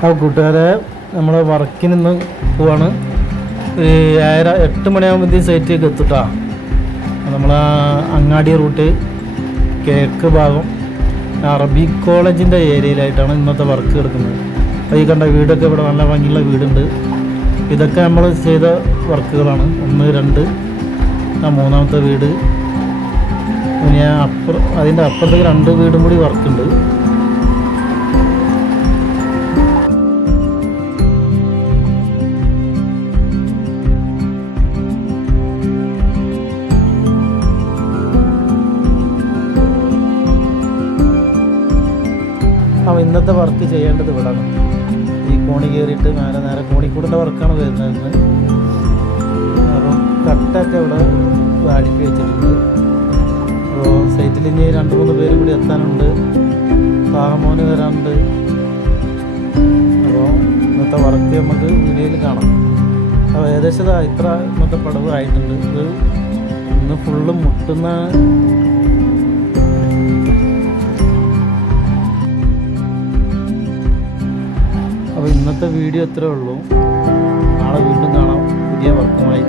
അപ്പോൾ കൂട്ടുകാരെ നമ്മൾ വർക്കിന് ഇന്ന് പോവാണ്. ഒരു 8 മണിയാകുമ്പോഴത്തേക്കും സൈറ്റിലേക്ക് എത്തിട്ടാ. നമ്മൾ അങ്ങാടി റൂട്ട് കിഴക്ക് ഭാഗം അറബി കോളേജിൻ്റെ ഏരിയയിലായിട്ടാണ് ഇന്നത്തെ വർക്ക് എടുക്കുന്നത്. അപ്പോൾ ഈ കണ്ട വീടൊക്കെ ഇവിടെ നല്ല ഭംഗിയുള്ള വീടുണ്ട്. ഇതൊക്കെ നമ്മൾ ചെയ്ത വർക്കുകളാണ്. 1, 2, മൂന്നാമത്തെ വീട്. പിന്നെ അതിൻ്റെ അപ്പുറത്തേക്ക് 2 വീടും കൂടി വർക്കുണ്ട്. അപ്പോൾ ഇന്നത്തെ വർക്ക് ചെയ്യേണ്ടത് ഇവിടെയാണ്. ഈ കോണി കയറിയിട്ട് നേരെ കോണിക്കൂടിൻ്റെ വർക്കാണ് വരുന്നത്. അപ്പം കട്ടൊക്കെ ഇവിടെ വാടിക്ക് വെച്ചിട്ടുണ്ട്. അപ്പോൾ സൈറ്റിൽ ഇനി 2-3 പേരും കൂടി എത്താനുണ്ട്. താഹമോന് വരാനുണ്ട്. അപ്പോൾ ഇന്നത്തെ വർക്ക് നമുക്ക് വീഡിയോയിൽ കാണാം. അപ്പോൾ ഏകദേശം ഇത്ര ഇന്നത്തെ പടവ് ആയിട്ടുണ്ട്. ഇത് ഇന്ന് ഫുള്ള് മുട്ടുന്ന. അപ്പോൾ ഇന്നത്തെ വീഡിയോ ഇത്രേ ഉള്ളൂ. നാളെ വീണ്ടും കാണാം പുതിയ വർക്കുമായി.